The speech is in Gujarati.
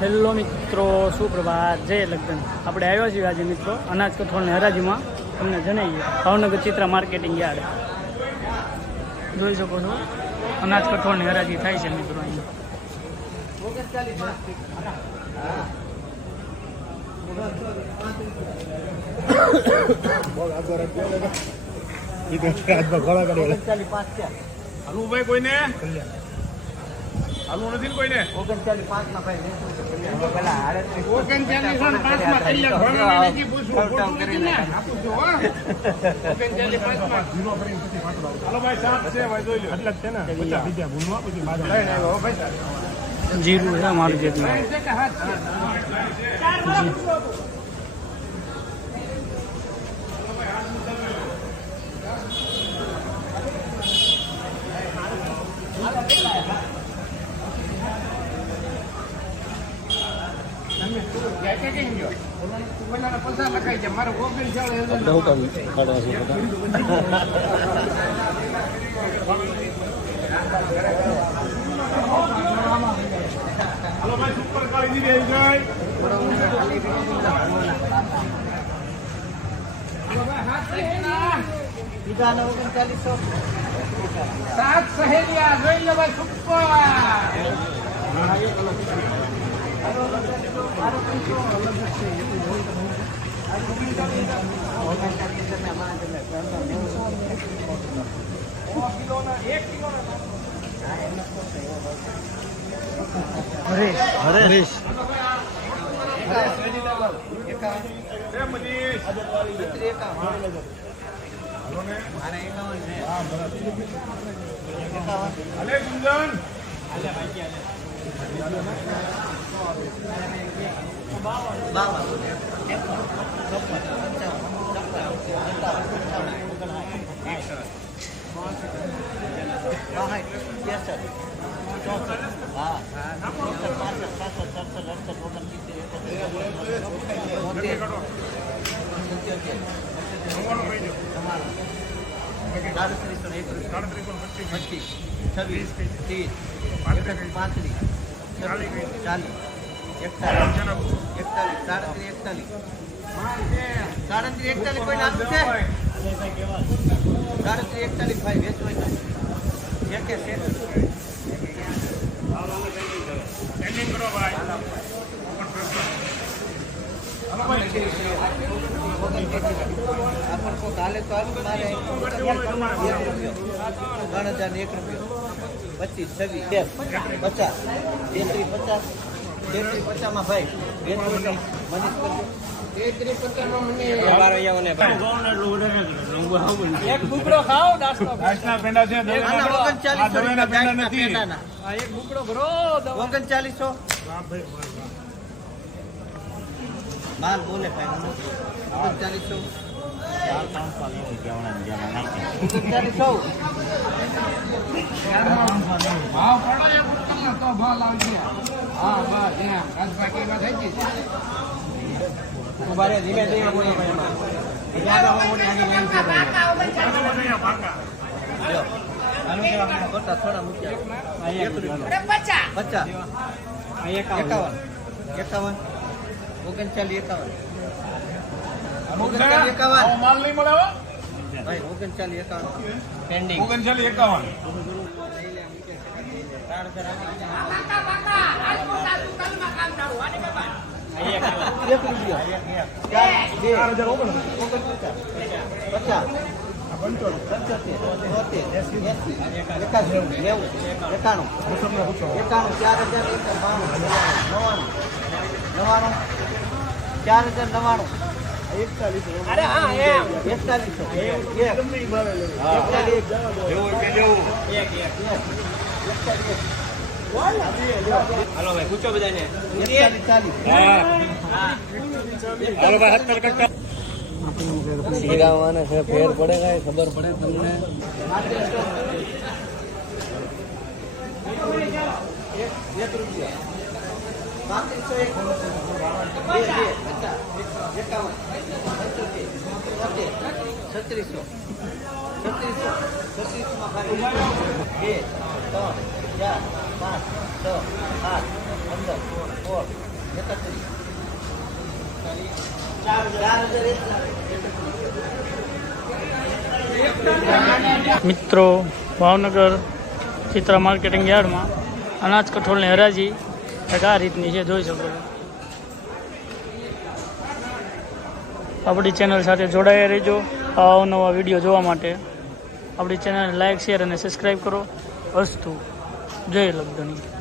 હેલો મિત્રો, સુપ્રભાત, જય લગ્ન. આપણે આવ્યા છીએ આજે મિત્રો અનાજ કઠોળની હરાજીમાં. તમને જણાવીએ ભાવનગર ચિત્રા માર્કેટિંગ યાર્ડ. જોઈ શકો છો અનાજ કઠોળની હરાજી થાય છે મિત્રો અહીંયા. કોઈને હાલવું નથી કોઈને 39.5 માં ભાઈ 39.5 જીરું છે મારું જેટલું. લખાઈ છે મારો ગોગલ ચાલે હાલો ભાઈ સુપર કાળી દીધી આવી જાય 3900 સાત સહેલિયા જોઈ લો ભાઈ સુપર હરેશ કાલે તો આવું મારે 3001 રૂપિયો 25 26 50 33 માં ભાઈ મનીષ કરજો 33 માં મને એક બુકડો ખાઓ નાસ્તા પેંડા છે 39 પેંડા નથી આ એક બુકડો ભરો 3900 માલ બોલે ભાઈ 3900 ધીમે ધીમે બોલો થોડા મૂક્યા 50 51 માલ નહીં મળે ભાઈ 39 પેન્ડિંગ 39 અરે હા એમ 4100 હાલો ભાઈ પૂછો બધાને 41 હાલો ભાઈ 70 કટ્ટા શીરાવાને છે ફેર પડે કાંઈ ખબર પડે તમને? ચાર પાંચ છ આઠ 15 16 મિત્રો, ભાવનગર ચિત્રા માર્કેટિંગ યાર્ડમાં અનાજ કઠોળની હરાજી કંઈક આ રીતની છે, જોઈ શકો છો. આપણી ચેનલ સાથે જોડાયા રહેજો. અવનવા વિડીયો જોવા માટે આપણી ચેનલ લાઇક, શેર અને સબસ્ક્રાઈબ કરો. અસ્તુ. જય લગધણી.